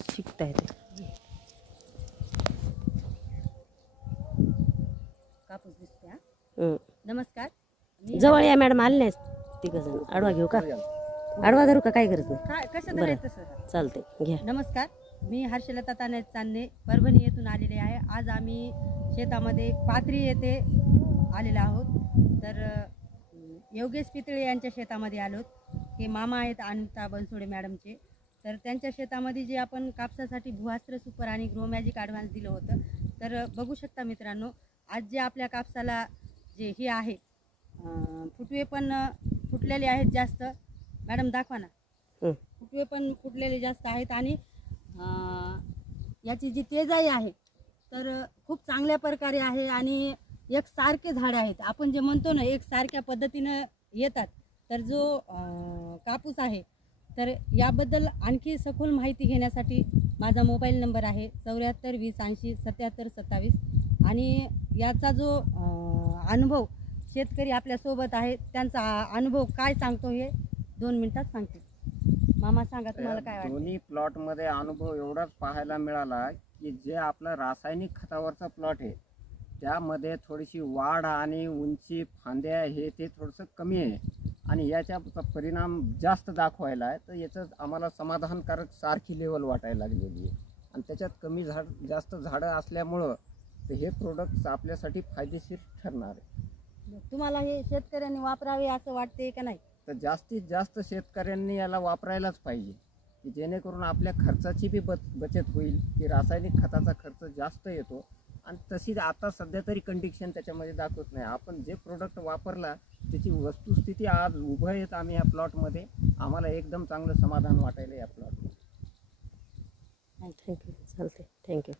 शिकता येते. कापूस दिसते. हं. नमस्कार. जवळ या मॅडम, आले नाही तिघं जण. आडवा घेऊ का? आडवा धरू का? काय गरज नाही. काय कसं बरं. करायचं सर? चालते, घ्या. नमस्कार, मी हर्षलता तानाजी चांदणे परभणी येथून आलेले आहे. आज आम्ही शेतामध्ये पाथरी येथे आलेलो आहोत. तर योगेश पितळे यांच्या शेतामध्ये आलोत. हे मामा आहेत अनिता बनसोडे मॅडमचे. तर त्यांच्या शेतामध्ये जे आपण कापसासाठी भुआस्त्र सुपर आणि ग्रो मॅजिक ॲडव्हान्स दिलं होतं, तर बघू शकता मित्रांनो, आज जे आपल्या कापसाला जे हे आहे फुटवे पण फुटलेले आहेत जास्त. मॅडम दाखवा ना. फुटवे पण फुटलेले जास्त आहेत आणि याची जी तेजाई आहे तर खूप चांगल्या प्रकारे आहे आणि एक सारखे झाडे आहेत. आपण जे म्हणतो ना एक सारख्या पद्धतीनं येतात. तर जो कापूस आहे तर याबद्दल आणखी सखोल माहिती घेण्यासाठी माझा मोबाईल नंबर आहे 74 20 80 77 27 आणि याचा जो अनुभव शेतकरी आपल्यासोबत आहे त्यांचा अनुभव काय सांगतो हे 2 मिनिटात सांगते. मामा सांगा तुम्हाला काय वाटतं? दोन्ही प्लॉटमध्ये अनुभव एवढाच पाहायला मिळाला की जे आपला रासायनिक खतावरचा प्लॉट आहे त्यामध्ये थोडीशी वाढ आणि उंची फांद्या हे ते थोडंसं कमी आहे आणि याचा परिणाम जास्त दाखवायला आहे. तर याचं आम्हाला समाधानकारक सारखी लेवल वाटायला लागलेली आहे आणि त्याच्यात कमी जास्त झाडं असल्यामुळं तर हे प्रोडक्ट्स आपल्यासाठी फायदेशीर ठरणार आहे. तुम्हाला हे शेतकऱ्यांनी वापरावे असं वाटते का नाही? तर जास्तीत जास्त शेतकऱ्यांनी याला वापरायलाच पाहिजे की जेणेकरून आपल्या खर्चाची बी बचत होईल. की रासायनिक खताचा खर्च जास्त येतो आणि तशी आता सध्या तरी कंडिशन त्याच्यामध्ये दाखवत नाही. आपण जे प्रोडक्ट वापरला त्याची वस्तुस्थिती आज उभं येत आम्ही या प्लॉटमध्ये आम्हाला एकदम चांगलं समाधान वाटायला या प्लॉटमध्ये. थँक्यू. चालते, थँक्यू.